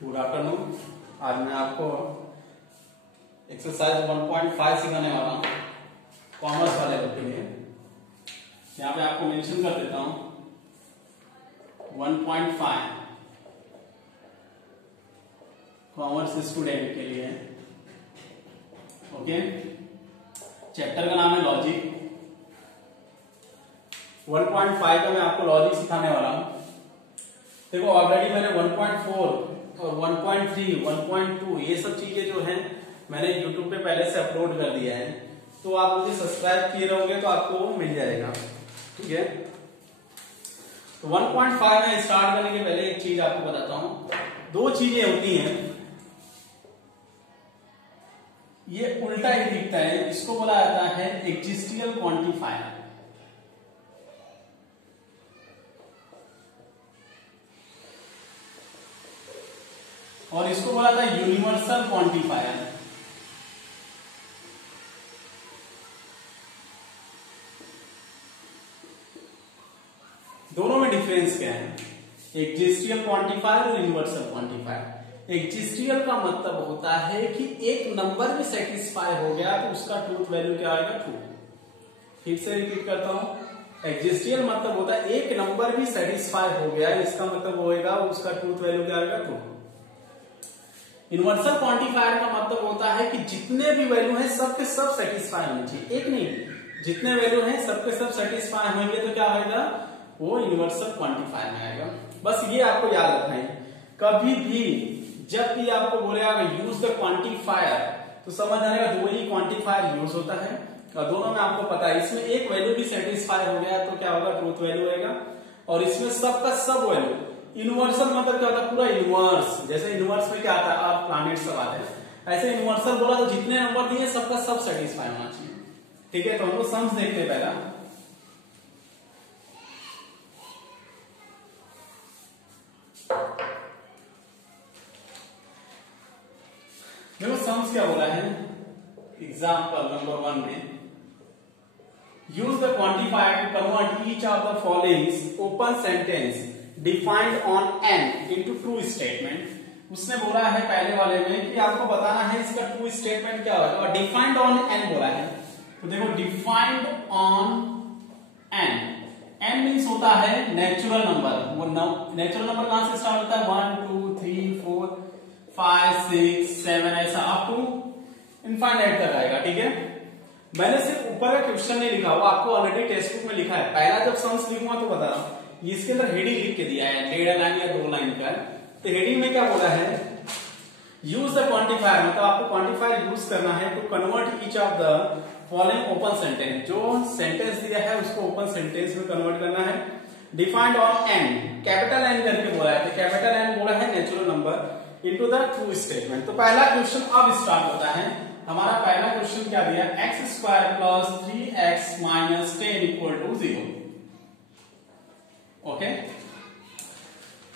Good afternoon. आज मैं आपको एक्सरसाइज 1.5 सिखाने वाला हूँ कॉमर्स वाले लोग के लिए। यहाँ पे आपको मेंशन कर देता हूँ 1.5 कॉमर्स स्टूडेंट के लिए। ओके, चैप्टर का नाम है लॉजिक। 1.5 का मैं आपको लॉजिक सिखाने वाला हूँ। देखो ऑलरेडी मैंने 1.4 और 1.3, 1.2 ये सब चीजें जो हैं मैंने YouTube पे पहले से अपलोड कर दिया है, तो आप मुझे सब्सक्राइब किए रहोगे तो आपको वो मिल जाएगा। ठीक है, तो 1.5 में स्टार्ट करने के पहले एक चीज आपको बताता हूँ। दो चीजें होती हैं, ये उल्टा ही दिखता है, इसको बोला जाता है एक्जिस्टियल क्वांटिफायर और इसको बोला था यूनिवर्सल क्वांटिफायर। दोनों में डिफरेंस क्या है? एक्जिस्टियल क्वांटिफायर और यूनिवर्सल क्वांटिफायर। एक्जिस्टियल का मतलब होता है कि एक नंबर भी सेटिस्फाई हो गया तो उसका ट्रूथ वैल्यू क्या आएगा? ट्रू। फिर से रिपीट करता हूं, एक्जिस्टियल मतलब होता है एक नंबर भी सेटिस्फाई हो गया, इसका मतलब होगा उसका ट्रूथ वैल्यू क्या आएगा? ट्रू। यूनिवर्सल क्वांटिफायर का मतलब होता है कि जितने भी वैल्यू हैं सबके सब सेटिस्फाई होने चाहिए, एक नहीं, जितने वैल्यू हैं सबके सब सेटिस्फाई होंगे तो क्या होगा? वो यूनिवर्सल क्वांटिफायर में आएगा। बस ये आपको याद रखना है। कभी भी जब भी आपको बोलेगा यूज द क्वांटिफायर तो समझ आएगा दो ही क्वांटिफायर यूज होता है और दोनों में आपको पता है इसमें एक वैल्यू भी सेटिस्फाई हो गया तो क्या होगा? ट्रूथ वैल्यू आएगा। और इसमें सबका सब वैल्यू, यूनिवर्सल मतलब क्या होता है? पूरा यूनिवर्स। जैसे यूनिवर्स में क्या आता है? आप प्लैनेट सब आते हैं, ऐसे यूनिवर्सल बोला तो जितने नंबर दिए सबका सब सेटिस्फाई होना चाहिए। ठीक है, तो हम लोग सम्स देखते हैं पहला। देखो सम्स क्या बोला है एग्जाम्पल नंबर 1 में, use the quantifier to convert each of the following open sentence defined on n into true statement. उसने बोला है पहले वाले में कि आपको बताना है इसका ट्रू स्टेटमेंट क्या होगा। डिफाइंड ऑन n बोला है, तो देखो defined on n, n means होता है नेचुरल नंबर। वो नेचुरल नंबर कहां से स्टार्ट होता है? 1 2 3 4 5 6 7 ऐसा अप टू इनफाइनाइट तक आएगा। ठीक है, मैंने सिर्फ ऊपर का क्वेश्चन नहीं लिखा, वो आपको ऑलरेडी टेक्स्ट बुक में लिखा है। पहला जब सम्स लिखूंगा तो बता रहा हूं, इसके अंदर हेडिंग लिख के दिया है 1.5 लाइन या 2 लाइन का। तो हेडिंग में क्या बोला है? यूज द क्वांटिफायर, मतलब आपको क्वांटिफायर यूज करना है to convert each of the following open sentence. जो सेंटेंस दिया है उसको ओपन सेंटेंस में कन्वर्ट करना है। Defined on n, capital N करके बोला है, तो कैपिटल N बोला है natural number into the true statement. तो पहला क्वेश्चन अब स्टार्ट होता है। हमारा पहला क्वेश्चन क्या दिया? x square plus 3x minus 10 equal to 0। Okay,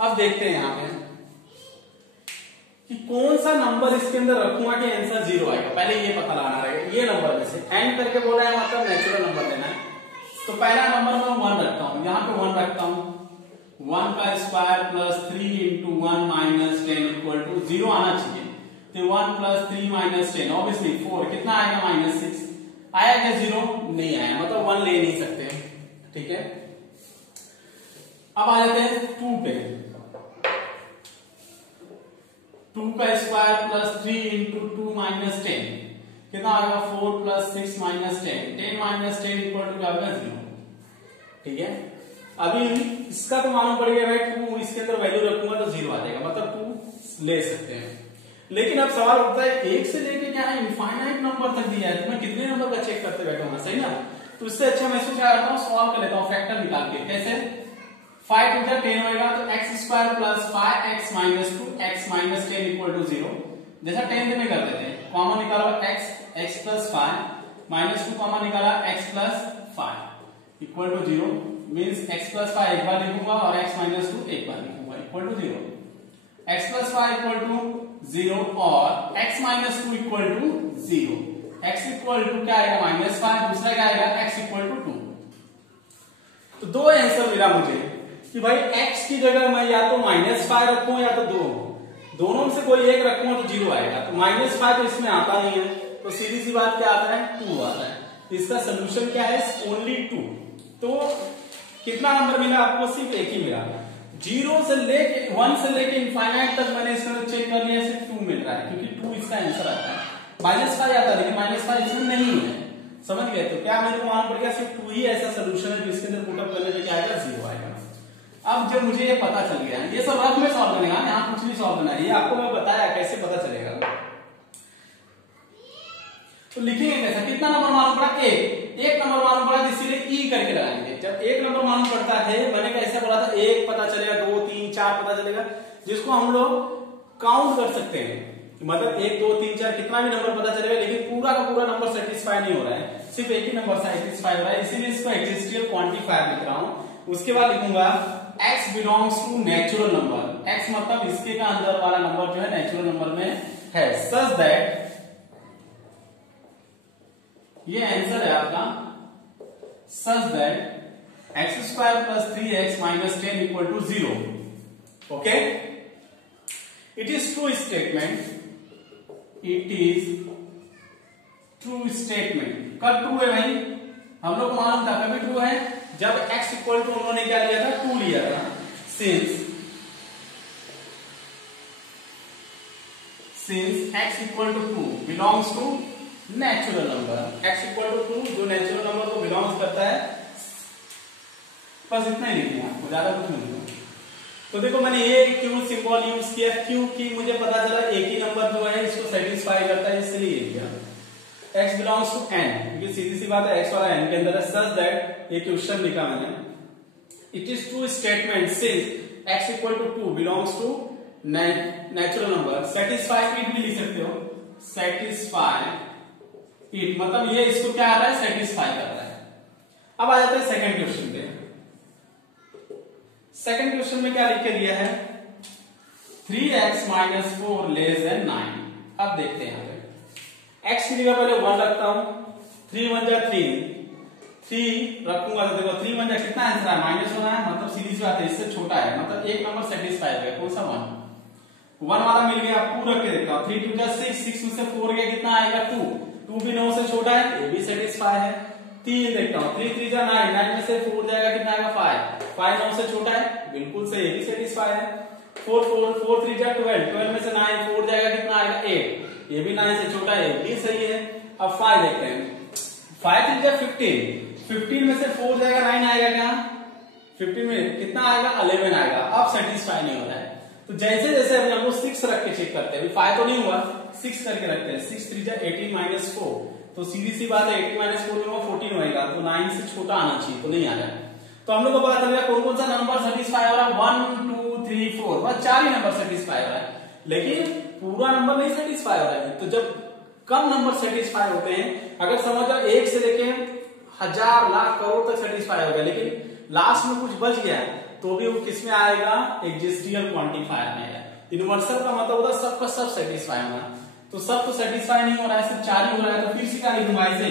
अब देखते हैं यहां पे कि कौन सा नंबर इसके अंदर रखूंगा कि आंसर 0 आएगा। पहले ये पता लगाना रहेगा। ये नंबर में से n करके बोला है, मतलब नेचुरल नंबर लेना है। तो पहला नंबर मैं 1 रखता हूं, यहां पे 1 रखता हूं। 1 का square plus 3 into 1 minus 10 equal to 0 आना चाहिए। तो 1 प्लस 3 माइनस 10 ऑब्वियसली 4, कितना आएगा? माइनस 6 आया क्या? 0 नहीं आया, मतलब 1 ले नहीं सकते। ठीक है, अब आ जाते हैं 2 पे। 2 का स्क्वायर प्लस 3 इंटू 2 माइनस 10 कितना आएगा? 4 plus 6 minus 10, 10 minus 10 equal to क्या होगा? 0। ठीक है, अभी इसका तो मालूम पड़ गया भाई 2 इसके अंदर वैल्यू रखूंगा तो 0 आ जाएगा, मतलब 2 ले सकते हैं। लेकिन अब सवाल उठता है 1 से लेके क्या है इनफाइनाइट नंबर तक दिया है, तो मैं कितने नंबर का चेक करते बैठूंगा? सही ना? तो इससे अच्छा मैं क्या करता हूँ, सॉल्व कर लेता हूँ फैक्टर निकाल के। कैसे? 5 टू 10 होगा तो x square plus 5x minus 2x minus 10 equal to 0। जैसा 10 में कर देते हैं, कॉमन निकाला x प्लस 5 माइनस 2 कॉमन निकाला x plus 5 equal to 0। Means x plus 5 एक बार लिखूंगा और x माइनस 2 एक बार लिखूंगा equal to 0। x plus 5 equal to 0 और x minus 2 equal to 0। x equal to क्या आएगा? माइनस 5। दूसरा क्या आएगा? x equal to 2। तो दो आंसर मिला मुझे कि भाई x की जगह मैं या तो -5 रखूं या तो 2। दोनों में से कोई एक रखूंगा तो 0 आएगा, तो -5 तो इसमें आता नहीं है, तो सीधी सी बात क्या आता है, 2 आता है। इसका सोल्यूशन क्या है, ओनली 2। तो कितना नंबर मिला आपको, सिर्फ एक ही मिला। 0 से लेके 1 से लेके इनफाइनाइट तक मैंने इसमें चेक कर लिया, सिर्फ 2 मिल रहा है, क्योंकि 2 इसका आंसर आता है। -5 आता है लेकिन -5 इसमें नहीं है, समझ गए। तो क्या मेरे को मालूम पड़ गया, सिर्फ 2 ही ऐसा सोल्यूशन है जिसके अंदर पुट अप करने पे क्या आएगा, 0 आएगा। अब जब मुझे ये पता चल गया, ये सब रफ में सॉल्व करेगा, यहाँ कुछ नहीं सॉल्व करना है, ये आपको मैं बताया कैसे पता चलेगा। तो लिखेंगे कैसा, कितना नंबर मालूम पड़ा, एक नंबर मालूम पड़ा, इसीलिए ई करके लगाएंगे। जब एक नंबर मालूम पड़ता है, मैंने कैसे बोला था, 1 पता चलेगा, 2 3 4 पता चलेगा, जिसको हम लोग काउंट कर सकते हैं। मतलब 1 2 3 4 कितना भी नंबर पता चलेगा, लेकिन पूरा का पूरा नंबर सेटिस्फाई नहीं हो रहा है, सिर्फ एक ही नंबर सेटिस्फाई हो रहा है, इसीलिए इसको एक्जिस्टियल क्वांटिफायर लिख रहा हूं। उसके बाद लिखूंगा x belongs to natural number, x मतलब इसके का अंदर वाला नंबर जो है नेचुरल नंबर में है, सच दैट, ये आंसर है आपका, such that x² + 3x - 10 = 0। Okay, it is true statement, it is true statement. कब ट्रू है भाई, हम लोग मालूम था कभी ट्रू है जब x इक्वल टू उन्होंने क्या लिया था, 2 लिया था। Since x equal to 2 belongs to natural number, x equal to 2 जो नेचुरल नंबर को बिलोंग्स करता है, बस इतना ही लिखना है, आपको ज्यादा कुछ नहीं लिखना। तो देखो मैंने ये क्यू सिंबल यूज किया, क्यू की मुझे पता चला एक ही नंबर जो है इसको सेटिस्फाई करता है, इसलिए ये किया। x बिलोंग्स टू n, क्योंकि सीधी सी बात है x वाला n के अंदर है, सच दैट ये क्वेश्चन लिखा मैंने, it is true statement since x equal to 2 belongs to natural number, satisfy it भी लिख सकते हो, सेटिस्फाई इट मतलब ये इसको क्या आ रहा है, सेटिस्फाई कर रहा है। अब आ जाते हैं सेकंड क्वेश्चन पे। सेकंड क्वेश्चन में क्या लिख के दिया है, 3x - 4 < 9। अब देखते हैं यहाँ पे x की जगह पहले 1 रखता हूं, 3 1 जा 3 रखूंगा, तो देखो 3 1 जा कितना आंसर है, -1 है, मतलब सीधी सी बात है, इससे छोटा है, मतलब एक नंबर सेटिस्फाई हो गया, कौन सा 1 वाला मिल गया। 2 रख के देखता हूं, 3 2 जा 6 में से 4 गया, कितना आएगा 2 भी 9 से छोटा है, ये भी सेटिस्फाई है। 3 देखता हूं, 3 3 जा 9 में से 4 जाएगा, कितना आएगा 5 9 से छोटा है, बिल्कुल से ये भी सेटिस्फाई है। 4 3 जा 12 में से 9 4 जाएगा, कितना आएगा 8, ये भी 9 से छोटा है, ये भी सही है। अब 5 देखते हैं, 5 3 जा 15 में से 4 जाएगा, 9 आएगा, क्या 15 में कितना आएगा 11 आएगा। अब सेटिस्फाई नहीं हो रहा है, तो जैसे जैसे अभी हम लोग 6 रख के चेक करते हैं, अभी 5 तो नहीं हुआ, 6 करके रखते हैं, 6 3 जा 18 - 4, तो सीधी सी बात है 18 - 4 में 14 होएगा, तो 9 से छोटा आना चाहिए, तो नहीं आ रहा है। तो हम लोग को पता चल गया कौन कौन सा नंबर सेटिस्फाई हो रहा है, 1 2 3 4, बस 4 ही नंबर सेटिस्फाई हो रहा है, लेकिन पूरा नंबर नहीं सेटिस्फाई हो रहा है। तो जब कम नंबर सेटिस्फाई होते हैं, अगर समझो 1 से लेके 1000 लाख करोड़ तक सेटिस्फाई हो गया, लेकिन लास्ट में कुछ बच गया, तो भी वो किसमें आएगा, एक्जिस्टियल क्वांटिफायर में आएगा। यूनिवर्सल का मतलब होता है सबका सब सेटिस्फाई होना, तो सब तो सेटिस्फाई नहीं हो रहा है, सिर्फ 4 ही हो रहा है, तो फिर से क्या लिखूंगा, ऐसे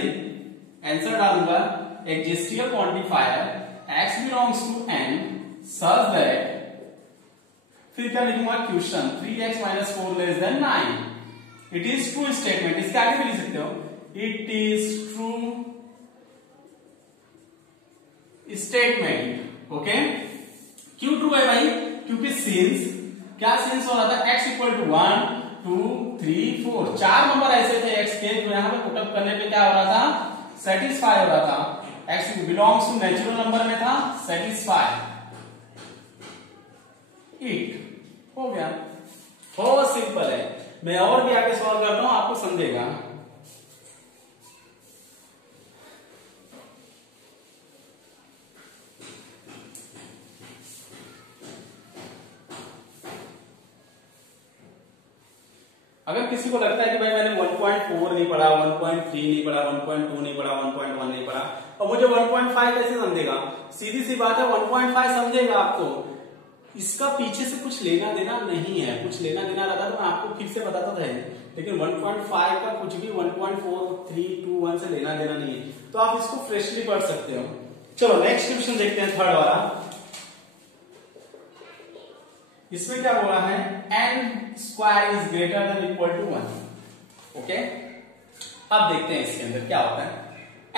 आंसर डालूंगा, existential quantifier x belongs to n such that, फिर क्या लिखूंगा, question 3x - 4 < 9। It is true statement, इसके आगे भी लिख सकते हो, it is true statement. Okay, क्यों ट्रू है भाई, क्योंकि सिंस क्या सिंस हो रहा था, x इक्वल टू 1 2 3 4, 4 नंबर ऐसे थे x के जो यहां पे पुटअप करने पे क्या हो रहा था, सेटिस्फाई हो रहा था। x belongs to natural number में था, सेटिस्फाई इट हो गया, बहुत सिंपल है। मैं और भी आगे सॉल्व करता हूं, आपको समझेगा। अगर किसी को लगता है कि भाई मैंने 1.4 नहीं पढ़ा, 1.3 नहीं पढ़ा, 1.2 नहीं पढ़ा, 1.1 नहीं पढ़ा, और मुझे 1.5 कैसे समझेगा, सीधी सी बात है 1.5 समझेगा आपको, इसका पीछे से कुछ लेना देना नहीं है। कुछ लेना देना रहता तो मैं आपको फिर से बताता था, लेकिन 1.5 का कुछ भी 1.4 3 2 1 से लेना देना नहीं है, तो आप इसको फ्रेशली पढ़ सकते हो। चलो नेक्स्ट क्वेश्चन देखते हैं, थर्ड वाला। इसमें क्या बोला है, n square is greater than equal to 1। Okay, अब देखते हैं इसके अंदर क्या होता है।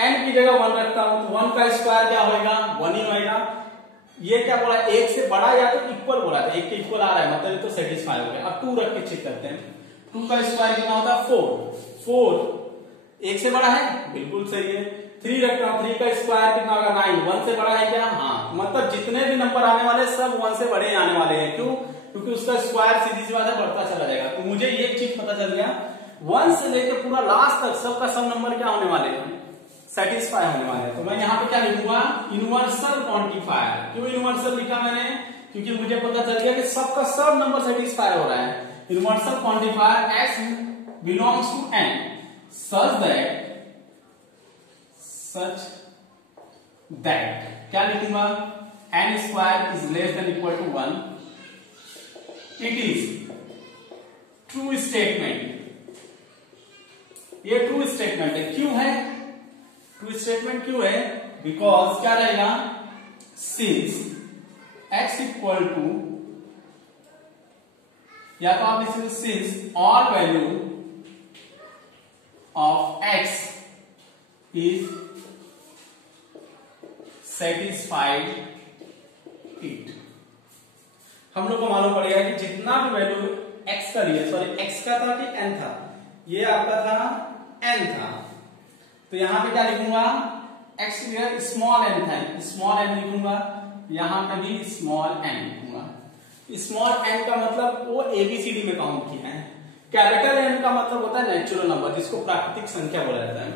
n की जगह 1 रखता हूं तो 1 का स्क्वायर क्या होगा, 1 ही होगा। ये क्या बोला, 1 से बड़ा या तो इक्वल बोला था, 1 के इक्वल आ रहा है मतलब ये तो सेटिस्फाई हो गया। अब 2 रख के चेक करते हैं, 2 का स्क्वायर कितना होता है 4। 4 1 से बड़ा है, बिल्कुल सही है। 3 रखता हूं, 3 का स्क्वायर कितना होगा 9। 1 से बड़ा है क्या, हाँ, मतलब जितने भी नंबर आने वाले सब 1 से बड़े आने वाले हैं। क्यों, क्योंकि उसका स्क्वायर सीधी सी बात है बढ़ता चला जाएगा। तो मुझे ये चीज पता चल गया, 1 से लेकर पूरा लास्ट तक सबका सब नंबर क्या होने वाले हैं, सेटिस्फाई होने वाले हैं। तो मैं यहाँ पे क्या लिखूंगा, यूनिवर्सल क्वांटिफायर। क्यों यूनिवर्सल लिखा मैंने, क्योंकि मुझे पता चल गया कि सबका सब नंबर सेटिस्फाई हो रहा है। Universal quantifier x belongs to n such that क्या लिखूंगा, n square is less than equal to 1। It is true statement. ये ट्रू स्टेटमेंट है, क्यों है ट्रू स्टेटमेंट, क्यों है, बिकॉज क्या रहेगा, सिंस x इक्वल टू, या तो आप लिख since all value of x is satisfied it. हम लोग को मालूम पड़ेगा कि जितना भी वैल्यू x का लिया, सॉरी x का था कि n था, ये आपका था n था, तो यहां पे क्या लिखूंगा, x की जगह स्मॉल n था, स्मॉल n लिखूंगा, यहां पे भी स्मॉल n लिखूंगा। स्मॉल n का मतलब वो ABCD में काउंट किया है, कैपिटल N का मतलब होता है नेचुरल नंबर, जिसको प्राकृतिक संख्या बोला जाता है।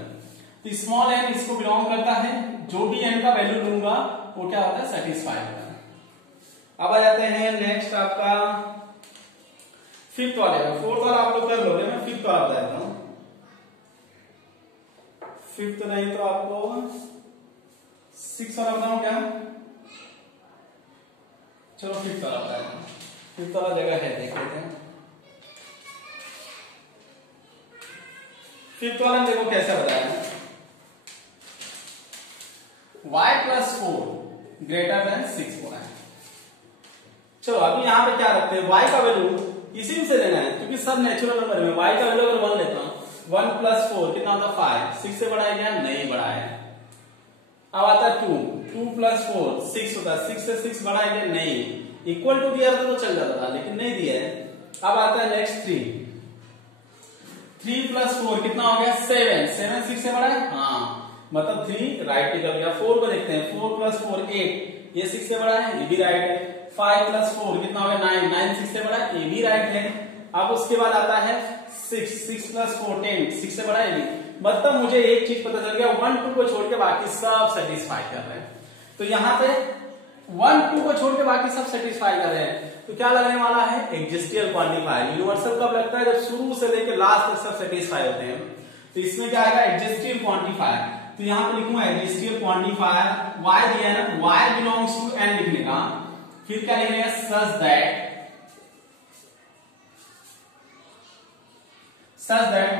तो स्मॉल n इसको बिलोंग करता है, जो भी n का वैल्यू लूंगा वो क्या होता है, सेटिस्फाई होता है। अब आ जाते हैं नेक्स्ट आपका फिफ्थ वाले में। फोर्थ वाला आप लोग कर लोगे, मैं फिफ्थ वाला बताता हूं। फिफ्थ नहीं तो आपको सिक्स वाला बताऊं क्या, चलो फिफ्थ वाला बताता हूं। फिफ्थ वाला जगह है, देख लेते हैं। फिफ्थ वाला देखो कैसे बताया, y प्लस 4 ग्रेटर देन 6 बोला है। चलो अभी यहां पे क्या रखते हैं, y का वैल्यू इसी में से लेना है, क्योंकि सब नेचुरल नंबर में y का वैल्यू अगर 1 लेता हूं, 1 प्लस 4 कितना होता है 5। 6 से बड़ा है क्या, नहीं बड़ा है। अब आता है 2, 2 प्लस 4 6 होता है, 6 से 6 बड़ा है क्या, नहीं। इक्वल टू दिया तो चल जाता था, लेकिन नहीं दिया है। अब आता है नेक्स्ट 3, 3 प्लस 4 कितना हो गया 7। 7 6 से बड़ा है, हाँ, मतलब 3 राइट निकल गया। 4 को देखते हैं, 4 प्लस 4 8, ये 6 से बड़ा है, ये भी राइट है। 5 प्लस 4 कितना हो गया 9, 9 6 से बड़ा है, ये भी राइट है। अब उसके बाद आता है 6, 6 प्लस 4 10, 6 से बड़ा है, ये भी। मतलब मुझे एक चीज पता चल गया, 1 2 को छोड़ के बाकी सब सेटिस्फाई कर रहे हैं। तो यहाँ पे 1 2 को छोड़ के बाकी सब सेटिस्फाई कर रहे हैं, तो क्या लगने वाला है, एक्जिस्टियल क्वांटिफायर। यूनिवर्सल कब लगता है, जब शुरू से लेकर लास्ट तक सब सेटिस्फाई होते हैं। तो इसमें क्या आएगा, एक्जिस्टियल क्वांटिफायर। तो यहां पे लिखूंगा एक्जिस्टियल क्वांटिफायर, y दिया है ना, y बिलोंग्स टू n लिखने का, फिर क्या लिखने का, such that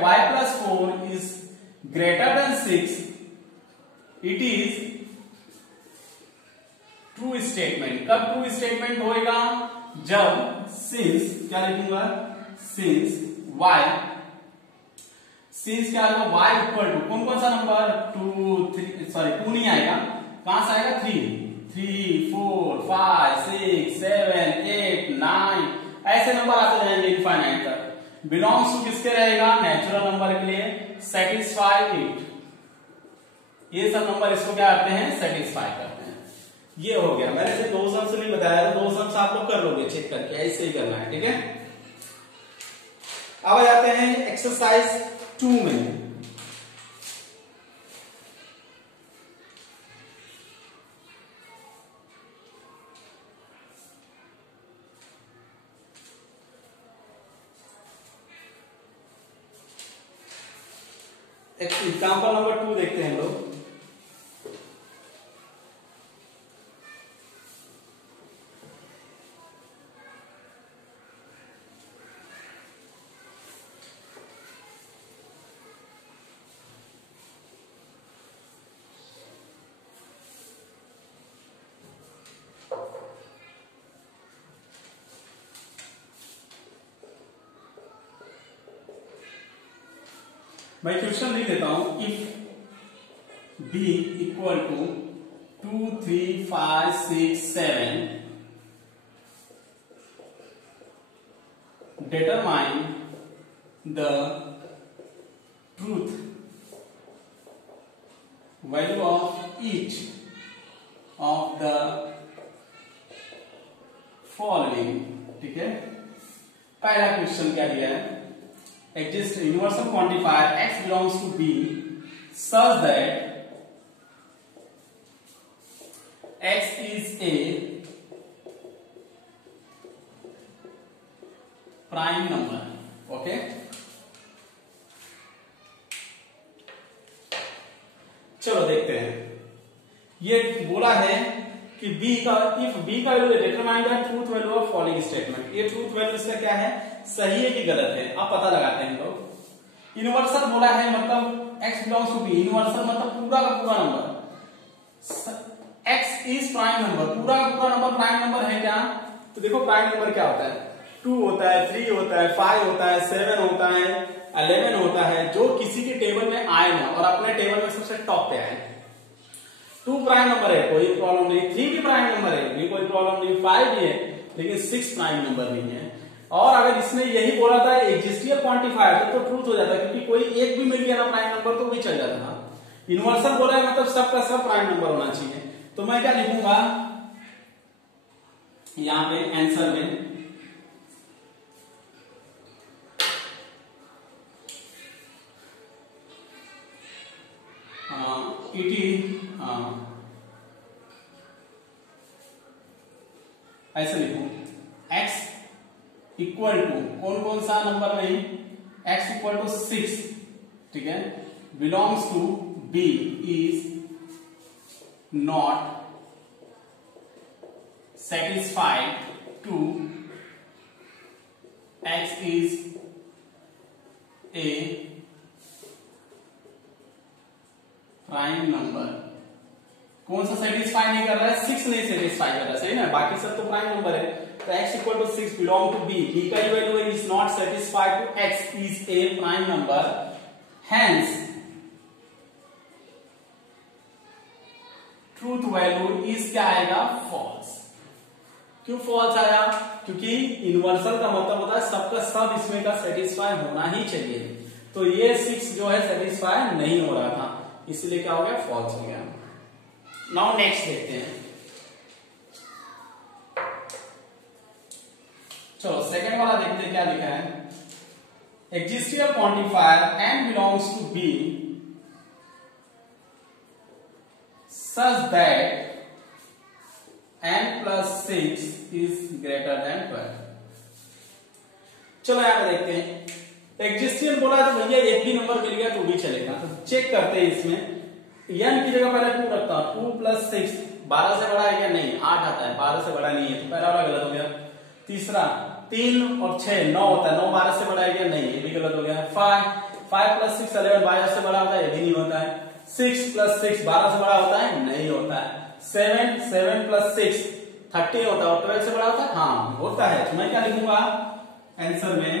y plus 4 is greater then 6, it is true statement. कब ट्रू स्टेटमेंट होएगा, जब सिंस, क्या लिखूंगा, सिंस y, सिंस क्या आएगा, y इक्वल टू कौन कौन सा नंबर, 2 3, सॉरी 2 नहीं आएगा, कहां से आएगा, 3 3 4 5 6 7 8 9, ऐसे नंबर आते जाएंगे इनफाइनाइट तक। बिलोंग्स टू किसके रहेगा, नेचुरल नंबर के लिए, सेटिस्फाई इट। ये सब नंबर इसको क्या करते हैं, सेटिस्फाई करते हैं। ये हो गया, मैंने सिर्फ 2 सम्स नहीं बताया, 2 सम्स आप लोग कर लोगे चेक करके, ऐसे ही करना है, ठीक है। अब आ जाते हैं एक्सरसाइज 2 में। एग्जाम्पल नंबर 2 देखते हैं हम लोग। मैं क्वेश्चन लिख देता हूं, if b equal to 2 3 5 6 7 determine the truth value of each of the following। ठीक है, पहला क्वेश्चन क्या दिया है, exist universal quantifier x belongs to b such that x is a prime number. Okay, चलो देखते हैं। ये बोला है कि b का इफ b का value determine the truth value of following statement. ये ट्रूथ वैल्यू इसका क्या है, सही है कि गलत है, आप पता लगाते हैं लोग। यूनिवर्सल बोला है मतलब x belongs to b, universal मतलब पूरा का पूरा number, x is prime number, पूरा का पूरा नंबर प्राइम नंबर है क्या? तो देखो प्राइम नंबर क्या होता है, 2 होता है, 3 होता है, 5 होता है, 7 होता है, 11 होता है, जो किसी के टेबल में आए ना और अपने टेबल में सबसे टॉप पे आए। 2 प्राइम नंबर है, कोई प्रॉब्लम नहीं, 3 भी प्राइम नंबर है, भी कोई प्रॉब्लम नहीं, 5 भी है, लेकिन 6 प्राइम नंबर नहीं है। और अगर इसने यही बोला था एक्जिस्टियल क्वांटिफायर तो ट्रूथ हो जाता, क्योंकि कोई एक भी मिल गया ना प्राइम नंबर तो भी चल जाता था। यूनिवर्सल बोला है मतलब सबका सब प्राइम नंबर होना चाहिए। तो मैं क्या लिखूंगा यहां पे आंसर में, इट इज ऐसे लिखूं, x इक्वल टू कौन कौन सा नंबर नहीं, x इक्वल टू 6, ठीक है, belongs to b is not satisfied to x is a prime number. कौन सा सेटिस्फाई नहीं कर रहा है, 6 नहीं सेटिस्फाई कर रहा है, सही ना, बाकी सब तो प्राइम नंबर है। तो x equal to 6 belong to b, b का value is not satisfied to x is a prime number, hence truth value is क्या आएगा, फॉल्स। क्यों फॉल्स आया, क्योंकि यूनिवर्सल का मतलब होता है सबका सब इसमें का सेटिस्फाई होना ही चाहिए, तो ये 6 जो है सेटिस्फाई नहीं हो रहा था, इसलिए क्या हो गया, फॉल्स हो गया। नाउ नेक्स्ट देखते हैं, चलो सेकंड वाला देखते हैं क्या लिखा है, existential quantifier n belongs to b such that n plus 6 is greater than 12। चलो यहां पे देखते हैं, एक्जिस्टियल बोला तो भैया एक भी नंबर मिल गया तो भी चलेगा, तो चेक करते हैं इसमें, n की जगह पहले 2 रखता हूं, 2 प्लस 6 12 से बड़ा है क्या, नहीं, 8 आता है, 12 से बड़ा नहीं है, तो पहला वाला गलत हो गया। तीसरा 3 और 6 9 होता है, 9 12 से बड़ा है क्या, नहीं, ये भी गलत हो गया। 5 प्लस 6 11 12 से बड़ा होता है, ये भी नहीं होता है। 6 प्लस 6 12 से बड़ा होता है, नहीं होता है। 7 प्लस 6 30 होता है, और 12 से बड़ा होता है, हाँ होता है। तो मैं क्या लिखूंगा आंसर में,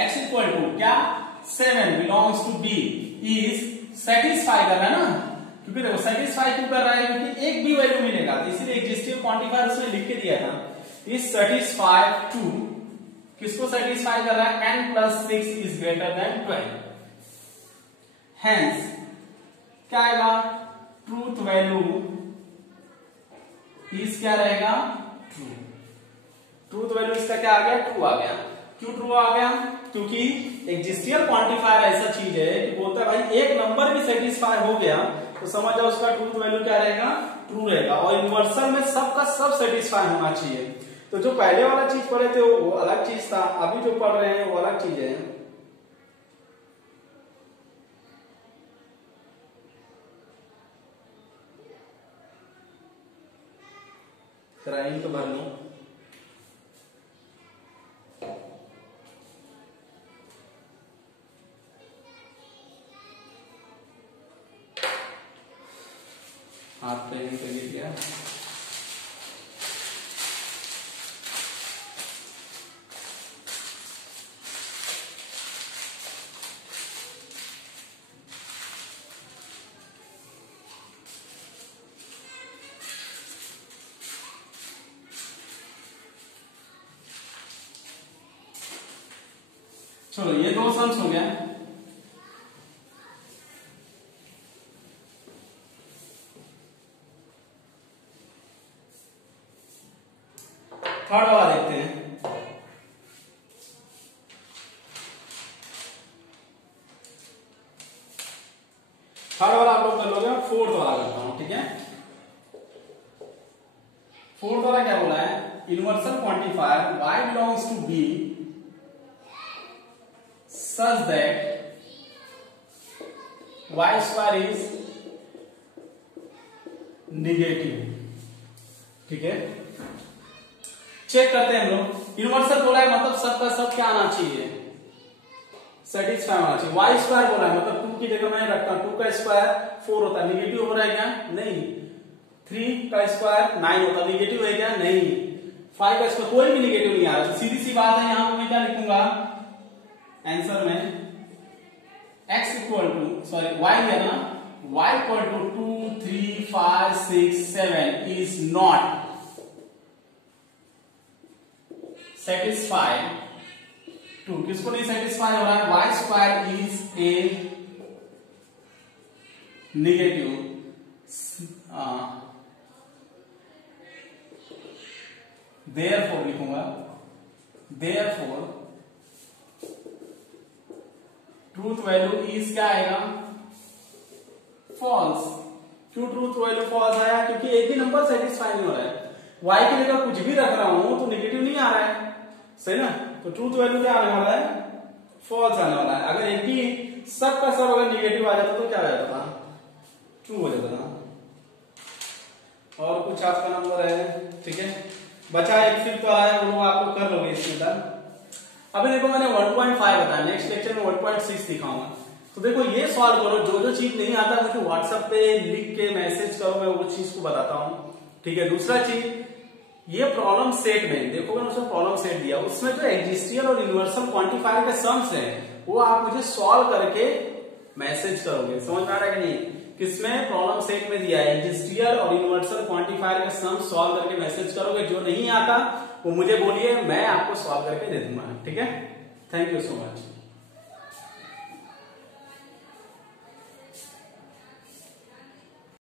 x इक्वल टू क्या, 7 belongs to b is satisfy कर रहा है ना, क्योंकि देखो सेटिस्फाई क्यों कर रहा है, क्योंकि एक भी वैल्यू मिलेगा, तो इसीलिए एक्जिस्टिव क्वांटिफायर उसने लिख के दिया था, इज सेटिस्फाइड टू, किसको सेटिस्फाई कर रहा है, n plus 6 is greater then 12, hence क्या आएगा, ट्रूथ वैल्यू इज क्या रहेगा, ट्रू। ट्रूथ वैल्यू इसका क्या आ गया, ट्रू आ गया। क्यों ट्रू आ गया, क्योंकि एक्जिस्टियल क्वांटिफायर ऐसा चीज है कि बोलता है भाई एक नंबर भी सेटिस्फाई हो गया तो समझ जाओ उसका ट्रूथ वैल्यू क्या रहेगा, ट्रू रहेगा। और यूनिवर्सल में सबका सब सेटिस्फाई होना चाहिए। तो जो पहले वाला चीज पढ़े थे वो अलग चीज था, अभी जो पढ़ रहे हैं वो अलग चीज है। कराइन तो भर लो, हाथ पे नहीं करिए क्या, चलो ये दो सम्स हो गया। थर्ड वाला देखते हैं। थर्ड वाला आप लोग कर लोगे, फोर्थ वाला करता हूं, ठीक है। फोर्थ वाला क्या बोला है, universal quantifier y belongs to b such that y square is negative, ठीक है। चेक करते हैं हम लोग। यूनिवर्सल बोला है मतलब सबका सब क्या आना चाहिए, सेटिस्फाई होना चाहिए। वाई स्क्वायर बोला है मतलब 2 की जगह मैं रखता हूं 2 का स्क्वायर 4 होता है, निगेटिव हो रहा है क्या, नहीं। 3 का स्क्वायर 9 होता है, निगेटिव है क्या, नहीं। 5 का स्क्वायर कोई भी निगेटिव नहीं आ रहा, तो सीधी सी बात है, यहां पर मैं क्या लिखूंगा आंसर में x equal to sorry y है ना, y equal to 2 3 5 6 7 is not satisfy to, किसको नहीं सेटिस्फाई हो रहा है, y square is a negative, therefore लिखूंगा, देयरफॉर ट्रूथ वैल्यू इज क्या आएगा, फॉल्स। क्यों ट्रूथ वैल्यू फॉल्स आया, क्योंकि एक भी नंबर सेटिस्फाई नहीं हो रहा है। y की जगह कुछ भी रख रहा हूं तो नेगेटिव नहीं आ रहा है, सही ना। तो ट्रूथ वैल्यू क्या आने वाला है, फॉल्स आने वाला है। अगर एक भी सब का सब अगर नेगेटिव आ जाता तो क्या हो जाता था, ट्रू हो जाता था। और कुछ आपका नंबर है, ठीक है। बचा एक फिफ्थ वाला है, वो आपको कर लोगे इसमें तक। अभी देखो मैंने 1.5 बताया, नेक्स्ट लेक्चर में 1.6 दिखाऊंगा। तो देखो ये सॉल्व करो, जो जो चीज नहीं आता मुझे व्हाट्सएप पे लिख के मैसेज करो, मैं वो चीज को बताता हूँ, ठीक है। दूसरा चीज, ये प्रॉब्लम सेट में देखो, मैंने उसमें प्रॉब्लम सेट दिया, उसमें जो एक्जिस्टियल और यूनिवर्सल क्वांटिफायर के सम्स हैं वो आप मुझे सॉल्व करके मैसेज करोगे। समझ में आ रहा है कि नहीं, किसमें प्रॉब्लम सेट में दिया है एक्जिस्टियल और यूनिवर्सल क्वांटिफायर के सम सॉल्व करके मैसेज करोगे। जो नहीं आता वो मुझे बोलिए, मैं आपको सॉल्व करके दे दूंगा, ठीक है। Thank you so much.